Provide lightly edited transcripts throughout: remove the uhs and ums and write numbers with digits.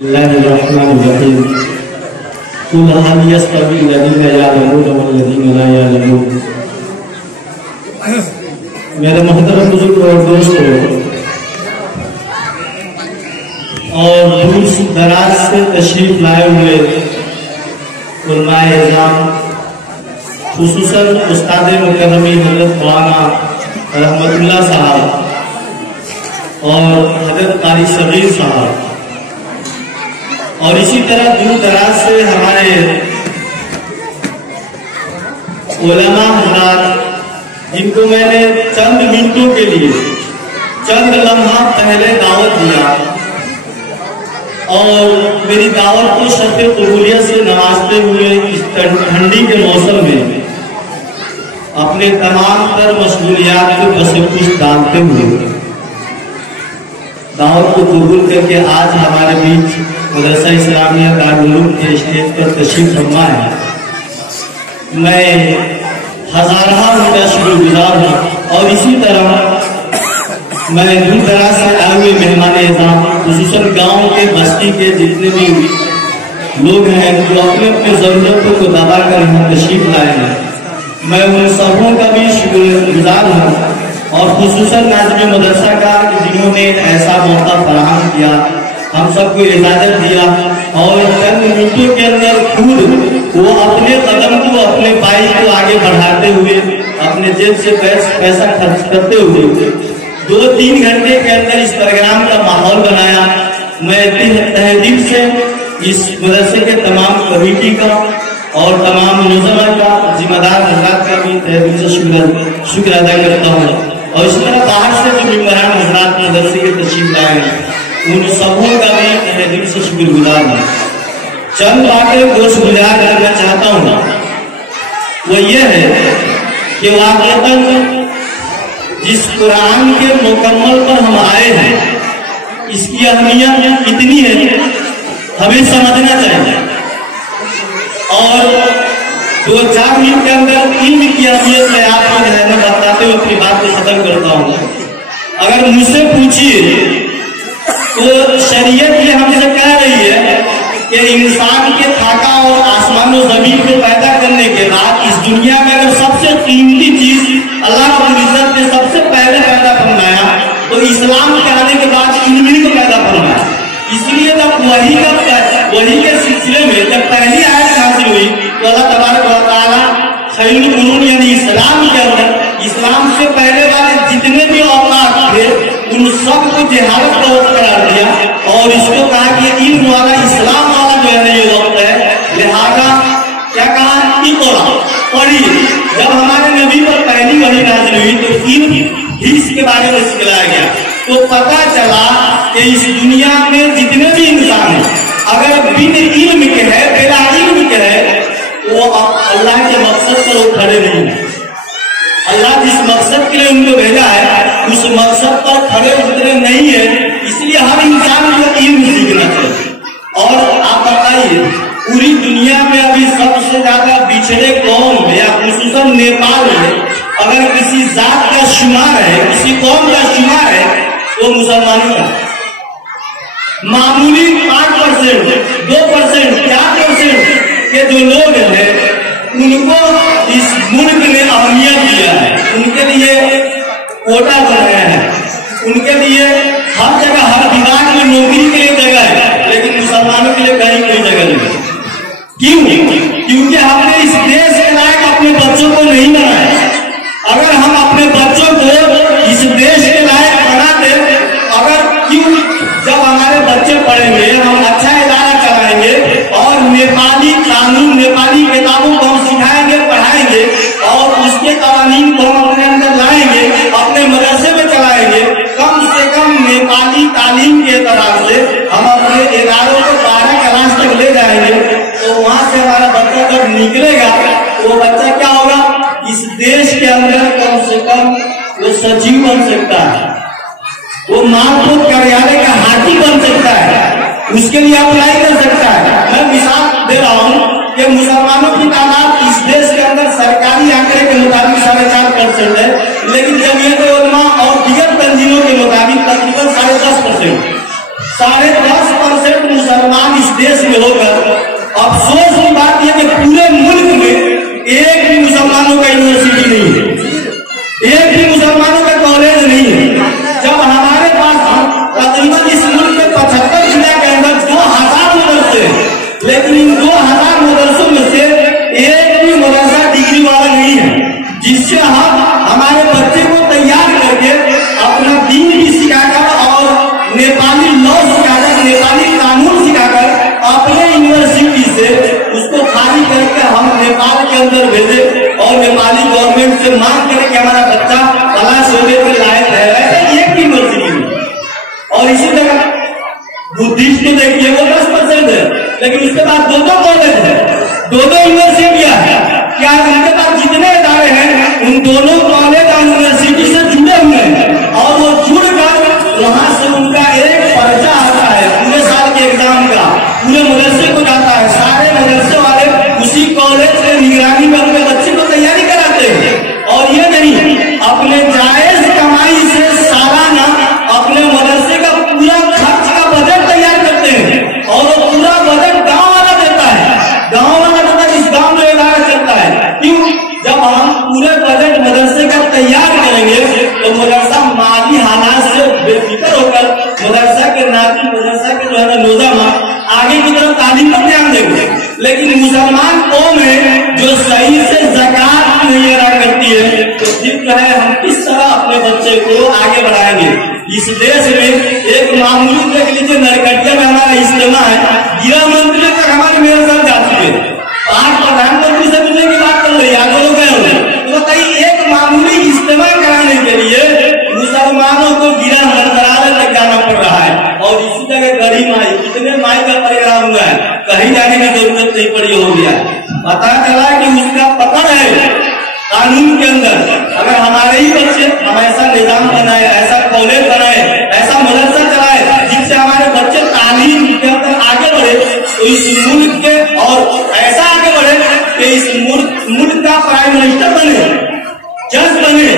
मेरे मोहतरम बुजुर्ग और दोस्तों और दूर दराज से तशरीफ लाए हुए उलमाए-ए-इज़ाम, खुसूसन उस्ताद मुकर्रमी हज़रत मौलाना रहमतुल्लाह साहब और हज़रत कारी सगीर साहब, और इसी तरह दूर दराज से हमारे उलमा हज़रात, जिनको मैंने चंद मिनटों के लिए, चंद लम्हा पहले दावत दिया और मेरी दावत को शर्त कबूलियत से नवाजते हुए इस ठंडी के मौसम में अपने तमाम तर मशगूलियात को बसकुश डालते हुए दावत को कबूल करके आज हमारे बीच मदरसा इस्लामिया दारुल उलूम के स्टेज पर तशरीफ फरमा है। मैं हजारा उनका शुक्रगुजार हूँ और इसी तरह मैं दूर दराज से आए हुए मेहमान-ए-इज़ाम, खुसूसन गांव के बस्ती के जितने भी लोग हैं जो अपने अपने जरूरतों को दबा कर यहाँ तशरीफ लाए हैं, मैं उन सबों का भी शुक्रगुजार हूँ और खुसूसन नाज़िम मदरसा का जिन्होंने ऐसा मौका फराहम किया, हम सबको इजाजत दिया और चंद मिनटों के अंदर खुद वो अपने कदम को, अपने बाइक को आगे बढ़ाते हुए, अपने जेब से पैसा खर्च करते हुए 2-3 घंटे के अंदर इस प्रोग्राम का माहौल बनाया। मैं तहे दिल से इस मदरसे के तमाम कमेटी का और तमाम मुनज़्ज़मा का, जिम्मेदार हज़रात का भी तहे दिल से शुक्र अदा करता हूँ और इस तरह बाहर से जो मेहमान हज़रात मदरसे के तशरीफ लाए हैं उन सबों का भी तहे दिल से शुक्रगुजार हूँ। चंद बातें गोश गुजार करना चाहता हूँ, वो ये है कि वाक़ईतन जिस कुरान के मुकम्मल पर हम आए हैं, इसकी अहमियत कितनी है हमें समझना चाहिए और 2-4 मिनट के अंदर इल्म की अहमियत मैं आपको जो है मैं बताते हुए अपनी बात को खत्म करता हूँ। अगर मुझसे पूछिए तो शरीयत ये हमसे कह रही है कि इंसान के खाका और आसमान और जमीन को पैदा करने के बाद इस दुनिया में अगर सबसे कीमती चीज अल्लाह रब्बुल इज्जत ने सबसे पहले पैदा फरमाया तो इस्लाम के आने के बाद इल्म को पैदा फरमाया। इसलिए जब वही के सिलसिले में जब पहली आयत नाज़िल हुई तो अल्लाह तबारक व तआला खैरुल कुरून यानी इस्लाम के अंदर इस्लाम से पहले वाले जितने भी औकात थे उन सबको जिहाद का वक्त करार दिया और इसको कहा कि इल्म वाला, इस्लाम वाला जो है ये वक्त है, लिहाजा क्या कहा कि पढ़िए। जब हमारे नबी पर पहली वही नाज़िल हुई तो इल्म ही इसके बारे में सिखलाया गया, तो पता चला कि इस दुनिया में जितने भी इंसान हैं अगर बिन इल्म के है, बिना इल्म के है, तो वो अल्लाह के मकसद पर वो खड़े नहीं है। अल्लाह जिस मकसद के लिए उनको भेजा है उस मकसद पर खड़े उतरे नहीं है। इसलिए हर इंसान को इल्म सीखना चाहिए। और आप बताइए पूरी दुनिया में अभी सबसे ज्यादा बिछड़े कौम या खुसूसन नेपाल में अगर किसी जात का शुमार है, किसी कौम का शुमार है तो मुसलमानों का मामूली 5%, 2%, 4% के जो लोग हैं उनको इस मुल्क ने अहमियत दिया है, उनके लिए कोटा बनाया है, उनके लिए हर जगह हर विभाग में नौकरी के लिए जगह है, लेकिन मुसलमानों के लिए कहीं कोई जगह नहीं। क्यों? क्योंकि हमने इस देश के लायक अपने बच्चों को नहीं बनाया। अगर हम अपने बच्चों को इस देश के लायक बनाते, अगर क्यों जब हमारे बच्चे पढ़ेंगे, हम अच्छा इदारा चलाएंगे और नेपाली कानून, नेपाली किताबों को हम सिखाएंगे, पढ़ाएंगे और उसके कानून को हम अपने अंदर लाएंगे, अपने मदरसे में चलाएंगे, कम से कम नेपाली तालीम के एतबार से हम अपने इदारों को 12 क्लास तक ले जाएंगे, तो वहां से हमारा बच्चा जब निकलेगा तो वो बच्चा क्या होगा, इस देश के अंदर कम से कम वो सचिव बन सकता है, वो मानपूत कार्यालय का हाथी बन सकता है, उसके लिए अप्लाई कर सकता है। मैं मिसाल दे रहा हूँ कि मुसलमानों की तादाद इस देश के अंदर सरकारी आंकड़े के मुताबिक 4.5% है, लेकिन जमीयत उलमा और दीगर तंजीमों के मुताबिक तकरीबन 10.5%। 10.5% मुसलमान इस देश में होकर अफसोस की बात यह कि पूरे मुल्क में एक भी मुसलमानों का यूनिवर्सिटी नहीं है, एक भी मुसलमानों का कॉलेज नहीं है। जब हमारे पास तकरीबन इस मुल्क में 75 जिला के अंदर 2000 मदरसे हैं, लेकिन इन 2000 मदरसों में से एक भी मदरसा डिग्री वाला नहीं है, जिससे हम हमारे बच्चे को तैयार करके अपना दीन भी सिखाकर और नेपाली लॉ सिखाकर, नेपाली कानून सिखाकर अपने यूनिवर्सिटी से उसको खाली करके हम नेपाल के अंदर भेजे और नेपाली गवर्नमेंट से मांग करें कि हमारा बच्चा क्लास होने के लायक है। ऐसे एक यूनिवर्सिटी में। और इसी तरह बुद्धिस्ट को देखिए, वो 10% है, लेकिन उसके बाद 2 कॉलेज है, 2 यूनिवर्सिटियां है। क्या उनके पास जितने इदारे हैं उन दोनों कॉलेज और यूनिवर्सिटी से जुड़े हुए हैं और वो जुड़कर वहां से उनका एक पर्चा आता है पूरे साल के एग्जाम का, पूरे मदरसे को जाता है। सारे मदरसे वाले उसी कॉलेज के निगरानी में अपने बच्चे को तैयारी कराते हैं। और ये नहीं, अपने जायज कमाई से सालाना अपने मदरसे का पूरा खर्च का बजट तैयार करते हैं और वो पूरा बजट गांव वाला देता है, गांव वाला देता है, इस गांव में इदारा चलता है। क्यों? जब हम पूरे बजट मदरसे का तैयार करेंगे तो मदरसा माली हालात से बेफिक्र होकर मदरसा के नाती, मदरसा के जो है ना नौजवान आगे की तरफ तालीम पर ध्यान देंगे। लेकिन मुसलमान कौम है जो सही से ज़कात नहीं अदा करती है, तो फिर जो है हम किस तरह अपने बच्चे को आगे बढ़ाएंगे। इस देश में एक मामूली देख लीजिए, नरकटिया में हमारा इज्तिमा है, गृह मंत्री तक हमारे मेरे साथ जा चुके हैं, आज प्रधानमंत्री से मिलने की बात कर रही है, आगे लोग गए हुए। तो बताइए, एक मामूली इज्तिमा कराने के लिए मुसलमानों को गृह मंत्रालय तक जाना पड़ रहा है। और इसी जगह गरीब माई, कितने माई का परिणाम हुआ है, कहीं जाने की जरूरत नहीं पड़ी, हो गया। पता चला कि उसका पकड़ है कानून के अंदर। अगर हमारे ही बच्चे, हम ऐसा निजाम बनाए, ऐसा कॉलेज बनाए, ऐसा मदरसा चलाए जिससे हमारे बच्चे तालीम के अंदर आगे बढ़े, तो इस मुल्क के और ऐसा आगे बढ़े कि इस मुल्क का प्राइम मिनिस्टर बने, जज बने,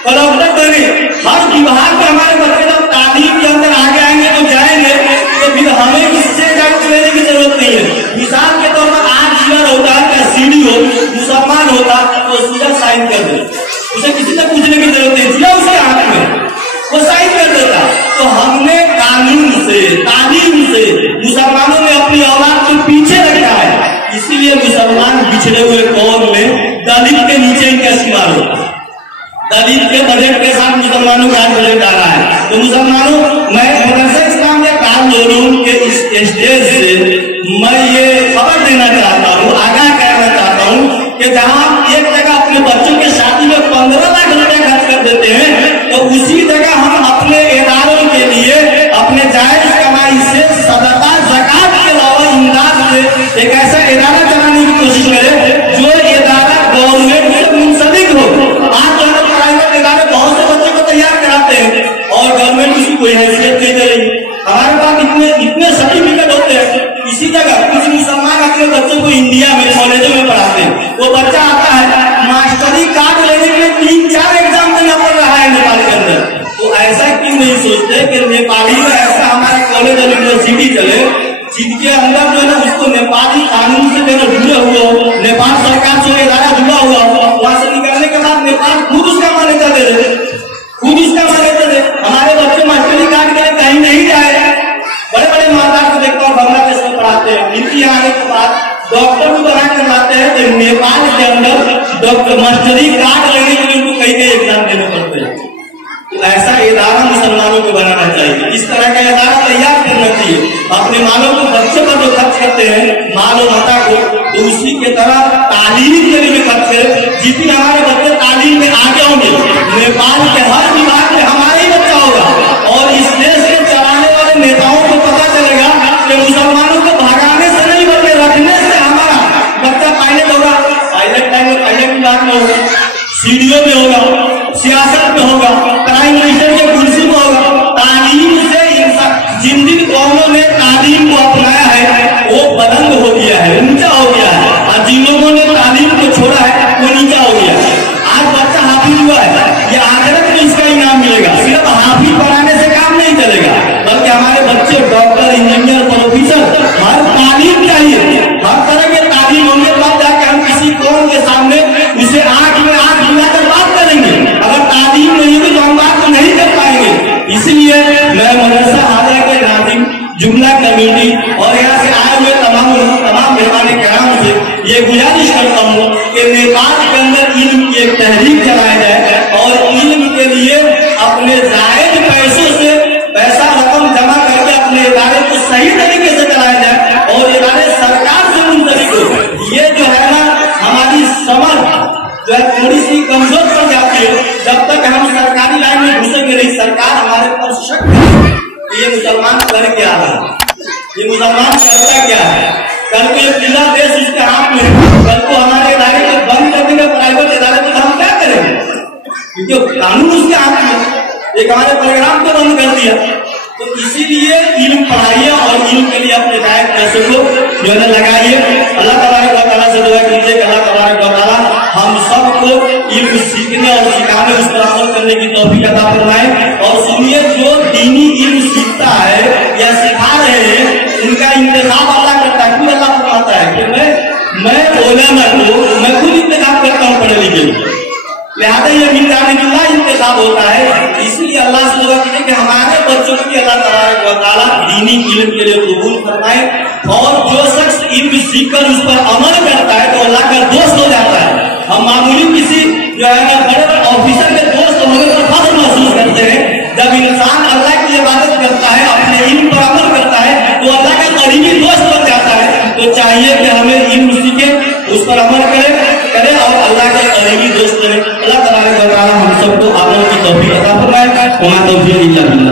कलेक्टर बने, हर विभाग में हमारे बच्चे जब तालीम के अंदर आगे आएंगे तो जाएंगे, तो फिर हमें इससे इजाजत लेने की जरूरत नहीं है। मिसाल के तौर पर आज सीआर होता है या सीडी हो, मुसलमान होता तो सीधा साइन कर दे, उसे किसी से पूछने की जरूरत नहीं, जिया उसके हाथ में वो साइन कर देता। तो हमने कानून से, तालीम से मुसलमानों ने अपनी औलाद को पीछे रखा है। इसीलिए मुसलमान बिछड़े हुए कौम में दलित के नीचे इनका शुमार होता है। दलित के बजट के साथ मुसलमानों का बजट आ रहा है। तो मुसलमानों, मैं मदरसा इस्लामिया कानून के इस स्टेज से मैं ये खबर देना चाहता हूँ, आगाह करना चाहता हूँ कि जहाँ एक जगह अपने बच्चों के शादी में 15 लाख रुपया खर्च कर देते हैं, तो उसी जगह हम अपने इदारों के लिए अपने जायज कमाई से सदका, ज़कात के अलावा इमदाद से एक ऐसा इदारा चलाने की कोशिश करें जो इदारा गवर्नमेंट से मुंसलिक हो। आज जो प्राइवेट इदारे बहुत से बच्चे को तैयार कराते हैं और गवर्नमेंट उसकी कोई हैसियत नहीं दे रही। हमारे पास इतने सर्टिफिकेट होते हैं, इसी जगह कुछ मुसलमान अपने बच्चों को इंडिया में कॉलेजों में पढ़ाते हैं। वो बच्चा आता है, मास्टरी कार्ड लेने के लिए 3-4 एग्जाम देना पड़ रहा है नेपाल के अंदर। तो ऐसा क्यों नहीं सोचते कि नेपाली में ऐसा हमारा कॉलेज और यूनिवर्सिटी चले जिनके अंदर जो है उसको नेपाली कानून से जो जुड़े हुए हो, नेपाल सरकार से इदारा जुड़ा हुआ हो, वहां से निकलने के बाद नेपाल खुद उसका मान्यता दे दे, खुद उसका मान्यता दे। हमारे बच्चे मास्टरी कार्ड के लिए कहीं नहीं जाए। बड़े बड़े माता को देखता हूँ बांग्लादेश में पढ़ाते हैं, इनकी आने के बाद डॉक्टर को बना कर लाते हैं, तो नेपाल के अंदर डॉक्टर मास्टरी कार्ड लेने के लिए उनको कई एग्जाम देने पड़ते हैं। तो ऐसा इदारा मुसलमानों को बनाना चाहिए, इस तरह का इदारा तैयार करना चाहिए। अपने मालों को, बच्चे पर जो खर्च करते हैं माल और माता को, तो उसी के तरह तालीम के लिए खर्च करें। जितनी हमारे बच्चे तालीम में आगे होंगे, नेपाल के हर विभाग में हमारा ही बच्चा होगा और इस देश के चलाने वाले नेताओं को पता चलेगा कि मुसलमानों को भगाने से नहीं बल्कि रखने से हमारा बच्चा पायलट होगा। पायलट टाइम में पायलट विभाग में होगा, सीडीओ में होगा, सियासत में होगा, प्राइम मिनिस्टर के कुर्सी में होगा। तालीम से जिन जिन कौमों ने तालीम को अपनाया है वो बुलंद हो गया है, ऊंचा हो गया है, और जिन लोगों ने तालीम को छोड़ा है वो नीचा हो गया है। आज बच्चा हाफिज हुआ है, ये आखिरत में इसका इनाम मिलेगा। सिर्फ हाफिज बनाने से काम नहीं चलेगा, बल्कि हमारे बच्चे डॉक्टर, इंजीनियर, प्रोफेसर तहरीक चलाया जाए और इल्म के लिए अपने जायज पैसों से पैसा रकम जमा करके अपने इदारे को सही तरीके से चलाया जाए और इदारे सरकार से मुंतलिक हो। ये जो है ना हमारी समझ जो है थोड़ी सी कमजोर पड़ जाती है जब तक हम सरकारी लाइन में घुसेंगे नहीं। सरकार हमारे पर शक है कि ये मुसलमान कर क्या रहा है, ये मुसलमान करता क्या है। कल को एक जिला देश उसके हाथ में, कल को हमारे इदारे को बंद कर देंगे, प्राइवेट इदारे को हम क्या करेंगे, क्योंकि कानून उसके हाथ में। एक हमारे प्रोग्राम को बंद कर दिया। तो इसीलिए इल्म पढ़ाइए और इल्म के लिए अपने जायज पैसे को जो है लगाइए। अल्लाह तबारक व तआला से दुआ कीजिए कि अल्लाह तबारक व तआला हम सबको इल्म सीखने और सिखाने, उस पर अमल करने की तौफीक अता फरमाए। और सुनिए, जो दीनी इल्म सीखता है या सिखा रहे हैं उनका इंतजाम अल्लाह करता है। खुद अल्लाह फरमाता है कि मैं उलमा को मैं खुद इंतजाम करता हूँ पढ़े लिखे, लिहाजा ये मिल्ला इंतजाम होता है। इसलिए अल्लाह से दुआ कीजिए कि हमारे बच्चों की अल्लाह तबारक व तआला दीनी इल्म के लिए कबूल फरमाए। और जो शख्स इल्म सीखकर उस पर अमल करता है तो अल्लाह का दोस्त हो जाता है। हम मामूली किसी जो है ना बड़े ऑफिसर के दोस्त होने पर फख्र महसूस करते हैं। जब इंसान अल्लाह की इबादत करता है, अपने इल्म पर अमल करता है तो अल्लाह का करीबी दोस्त बन जाता है। तो चाहिए कि हमें इल्म सीखे, उस पर अमल करें और अल्लाह के करीबी दोस्त बने। अल्लाह तबारक व तआला हम सबको अमल की तौफीक अता फरमाए। वमा तौफीक इल्ला बिल्लाह।